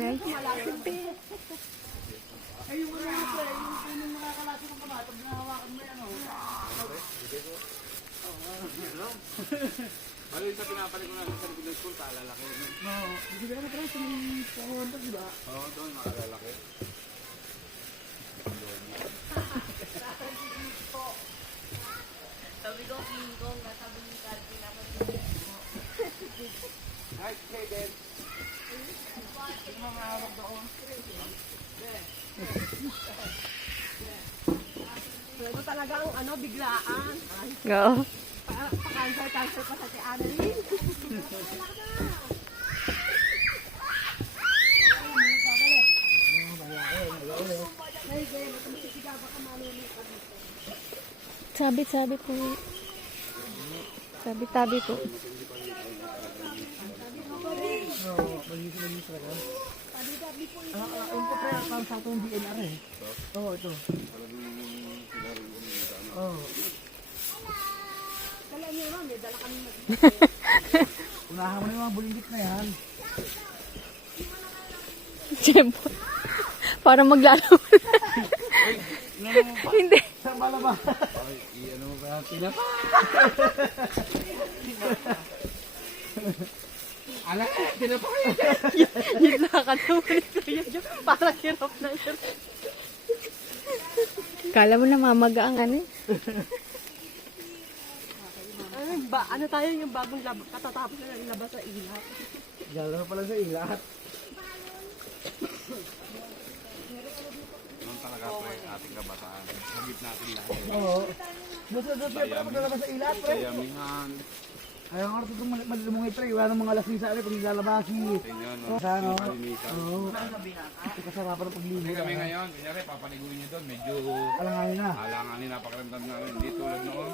Nice. Ay, yung mga kalasi ng kamay, pag nahawakan mo yan, Ano yung sa pinapalit ko namin sa likod ng school, kaalalaki yun. Oo. Hindi ka na pala sa Honda, di ba? Oo, doon, makalalaki. Sabi ko, King Kong, nasabi ni Calvin ako. Hi, Kaden. Yung mga hawak doon. Pero talaga ang ano, biglaan. Ay, Oo. pa-cancel pa sa si Annalyn. Sabi po. Sabi po. Oo, magiging talaga. Yung po kaya parang sa itong DNR eh. Oo, ito. Oo. Kala niyo naman, may dala kami Unahan mo na yung mga bulinggit na yan. Siyempre. Para maglaro. Hindi. Saan ba ba? Ay, i-ano mo ba? Tinapa! Ala, tinapa kayo! Yung lakad naman ni Kuya Jo. Parang hirap na hirap. Kala mo na mamaga ang ano eh. Ano tayo yung bagong katatapos na nilabas sa ilat. Galaw pala sa ilat. Noon talaga pre, ating kabataan. Hagip natin lahat. Oo. Doon pa palabas sa ilat, pre. Sayamingan. Ayaw nga ito itong malumungit, pre. Wala ng mga lasing sa akin pag nilalabasi. Tingnan, no? Saan, no? Palinisan. Oo. Ito kasarapan ng pagligo. Kasi kami ngayon, kunyari, papaliguin nyo doon, medyo Alanganin na. alanganin, napakaramdam namin. Hindi tulad noon.